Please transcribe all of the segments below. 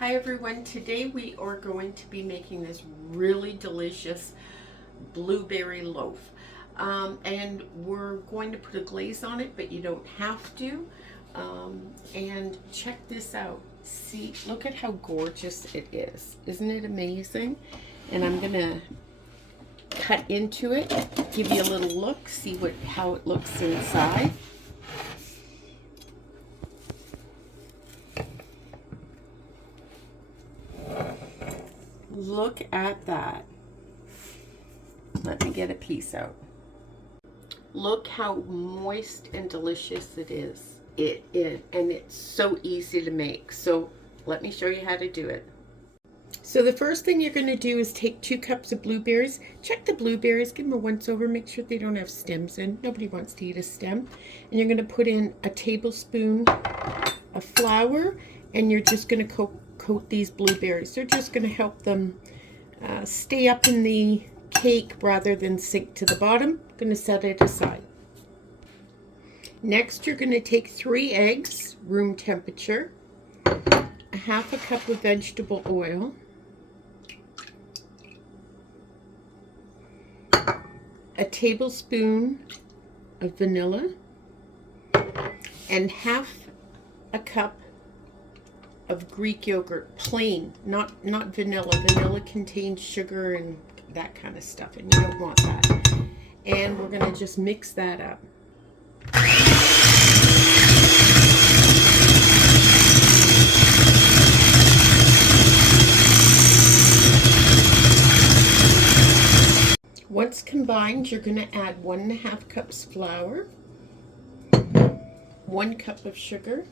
Hi everyone, today we are going to be making this really delicious blueberry loaf. And we're going to put a glaze on it, but you don't have to. And check this out. See, look at how gorgeous it is. Isn't it amazing? And I'm gonna cut into it, give you a little look, see how it looks inside. Look at that. Let me get a piece out. Look how moist and delicious it is. And it's so easy to make. So let me show you how to do it. So the first thing you're going to do is take 2 cups of blueberries. Check the blueberries, give them a once over, make sure they don't have stems in. Nobody wants to eat a stem. And you're going to put in a tablespoon of flour, and you're just going to coat these blueberries. They're just going to help them stay up in the cake rather than sink to the bottom. I'm going to set it aside. Next, you're going to take 3 eggs, room temperature, a half a cup of vegetable oil, a tablespoon of vanilla, and half a cup of Greek yogurt, plain, not vanilla. Vanilla contains sugar and that kind of stuff, and you don't want that. And we're going to just mix that up. Once combined, you're going to add 1.5 cups flour, 1 cup of sugar,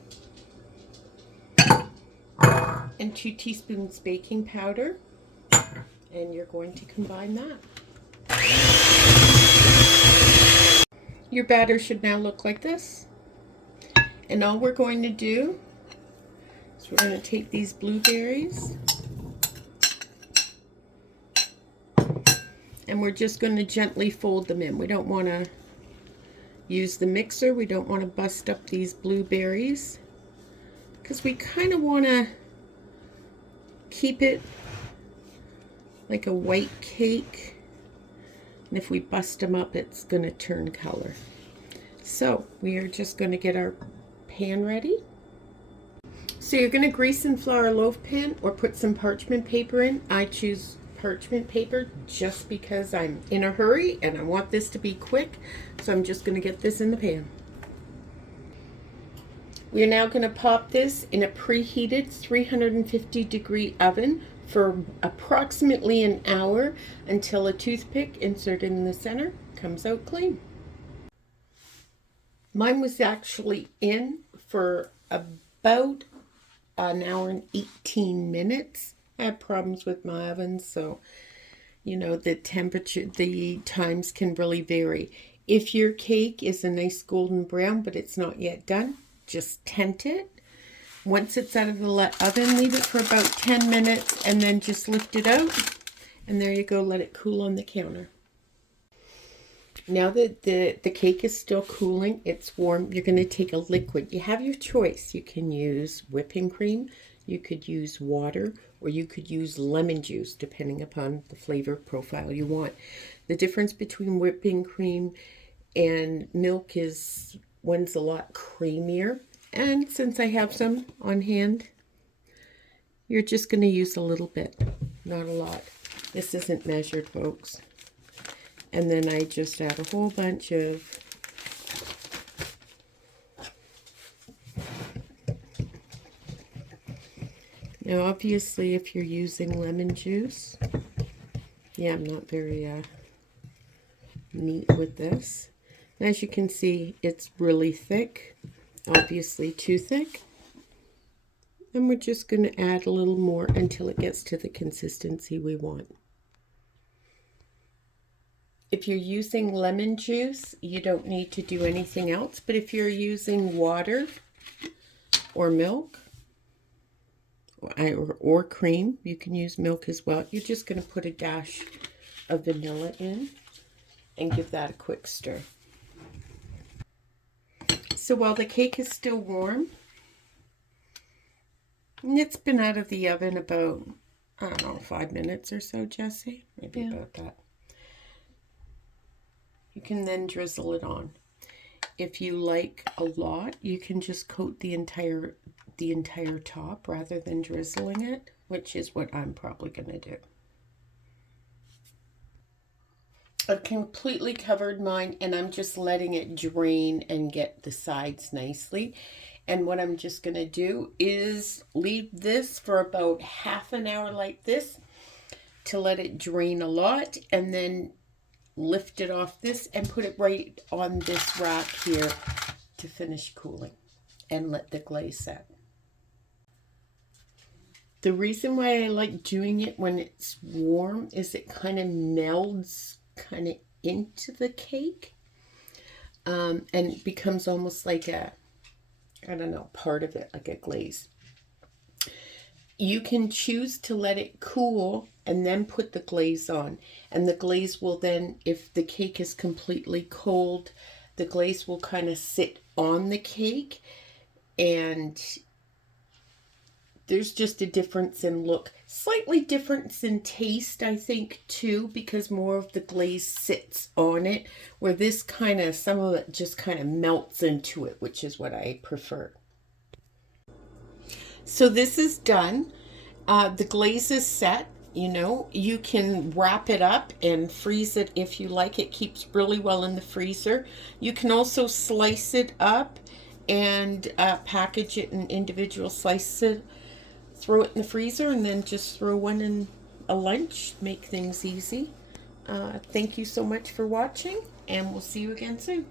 and 2 teaspoons baking powder, and you're going to combine that. Your batter should now look like this. And all we're going to do is we're going to take these blueberries and we're just going to gently fold them in. We don't want to use the mixer. We don't want to bust up these blueberries because we kind of want to keep it like a white cake. And if we bust them up, it's going to turn color. So we are just going to get our pan ready. So you're going to grease and flour a loaf pan or put some parchment paper in. I choose parchment paper just because I'm in a hurry and I want this to be quick. So I'm just going to get this in the pan. We are now going to pop this in a preheated 350-degree oven for approximately an hour until a toothpick inserted in the center comes out clean. Mine was actually in for about an hour and 18 minutes. I have problems with my oven, so you know the temperature, the times can really vary. If your cake is a nice golden brown but it's not yet done, just tent it. Once it's out of the oven, leave it for about 10 minutes and then just lift it out. And there you go, let it cool on the counter. Now that the cake is still cooling, it's warm, you're going to take a liquid. You have your choice. You can use whipping cream, you could use water, or you could use lemon juice, depending upon the flavor profile you want. The difference between whipping cream and milk is one's a lot creamier. And since I have some on hand, you're just going to use a little bit, not a lot. This isn't measured, folks. And then I just add a whole bunch of now obviously if you're using lemon juice, yeah, I'm not very neat with this. And as you can see, it's really thick, obviously too thick. And we're just going to add a little more until it gets to the consistency we want. If you're using lemon juice, you don't need to do anything else. But if you're using water or milk or cream, you can use milk as well. You're just going to put a dash of vanilla in and give that a quick stir. So while the cake is still warm, And it's been out of the oven about, I don't know, 5 minutes or so, Jessie. Maybe about that. You can then drizzle it on. If you like a lot, you can just coat the entire top rather than drizzling it, which is what I'm probably going to do. I've completely covered mine, and I'm just letting it drain and get the sides nicely. And what I'm just going to do is leave this for about half an hour like this to let it drain a lot, and then lift it off this and put it right on this rack here to finish cooling and let the glaze set. The reason why I like doing it when it's warm is it kind of melds kind of into the cake, and becomes almost like a, I don't know, part of it, like a glaze. You can choose to let it cool and then put the glaze on. And the glaze will then, if the cake is completely cold, the glaze will kind of sit on the cake, and there's just a difference in look. Slightly difference in taste, I think, too, because more of the glaze sits on it, where this kind of, some of it just kind of melts into it, which is what I prefer. So this is done. The glaze is set. You know, you can wrap it up and freeze it if you like. It keeps really well in the freezer. You can also slice it up and package it in individual slices. Throw it in the freezer and then just throw one in a lunch. Make things easy. Thank you so much for watching, and we'll see you again soon.